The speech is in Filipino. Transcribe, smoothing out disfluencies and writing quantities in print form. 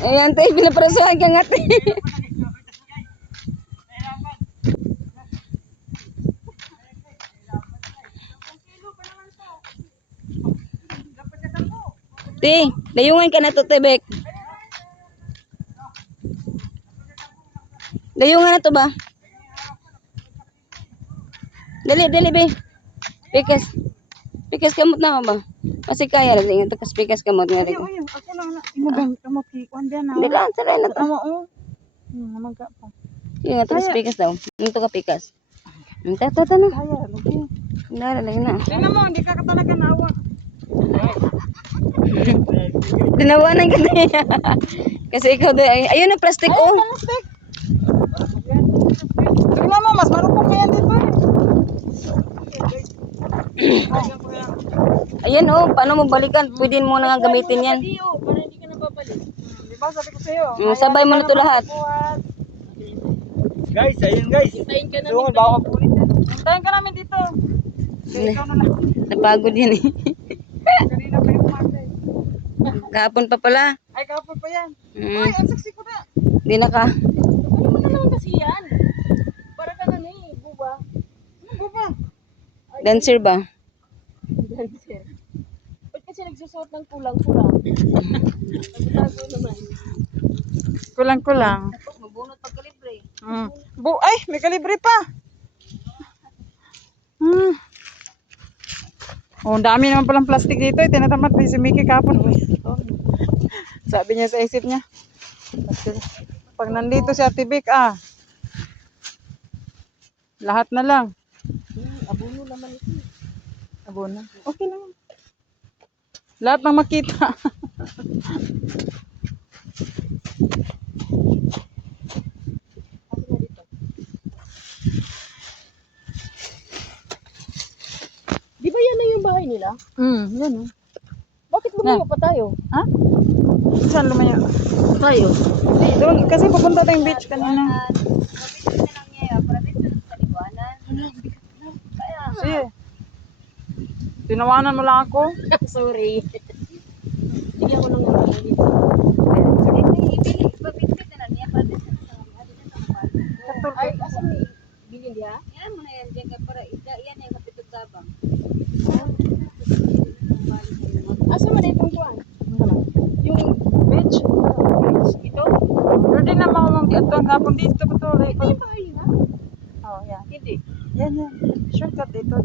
Ayan, tayo, pinaparasuhan ka nga, tayo. Ti, layungan ka na to, Tebek. Layungan na to ba? Dali, dali, be. Pikas. Pikas kamot na ako ba? Kasi kaya lang tingin to, kas pikas kamot nga rin. Ayun, ako na, imagang kamot kikuan dyan na. Dili lang, saray na to. Tama, oh. Namaga pa. Yung nga to, kas pikas daw. Yung to ka pikas. Ito, no. Kaya, lagi. Nara, lagi na. Tingnan mo, hindi ka talaga naawa. Tinawanan ka na yan. Kasi ikaw doon, ayun na, plastic, oh. Plastic. Tingnan mo, mas marupok na yan dito eh. Ayan, oh, paano mo balikan? Pwede mo na nga gamitin yan. Para hindi ka na babalik. Diba, sabi ko sa'yo. Sabay mo na to lahat. Guys, ayun guys. Hintayin ka namin. So, baka pulit yan. Hintayin ka namin dito. Ikaw na lang. Napagod yan eh. Kanina pa yung kumatay. Kahapon pa pala. Ay, kapag pa yan. Mm. Uy, ang saksi ko na. Di na ka. Ano mo na naman kasi yan? Para ka na eh, buba. Ano buba? Dancer ba? Dancer. Ba't kasi nagsusuot ng kulang-kulang? Nagtago naman. Kulang-kulang. Mabunot pagkalibre. Ay, may kalibre pa. Oh, ang dami naman palang plastic dito. Tinatamad pa si Mickey kapon. Sabi niya sa isip niya. Pag nandito si Ate Vic, lahat na lang. Abono naman ito. Abono. Okay lang. Lahat ng makita. Di ba yan na yung bahay nila? Yan oh. Bakit lumayo pa tayo? Ha? Saan lumayo? Tayo. Doon, kasi pupunta tayong beach kanina. Sige. Tinawanan mo lang ako. Sorry. Hindi ako nang Ay, asa may bilin diya? Yan mo na yan dyan para yan yung kapitog tabang. Asa man itong kuan? Yung beach. Ito? Pero di na makumang di ato ang hapon dito. Ito yung bahay na? Oh, yan. Hindi. Yan. Shortcut dito.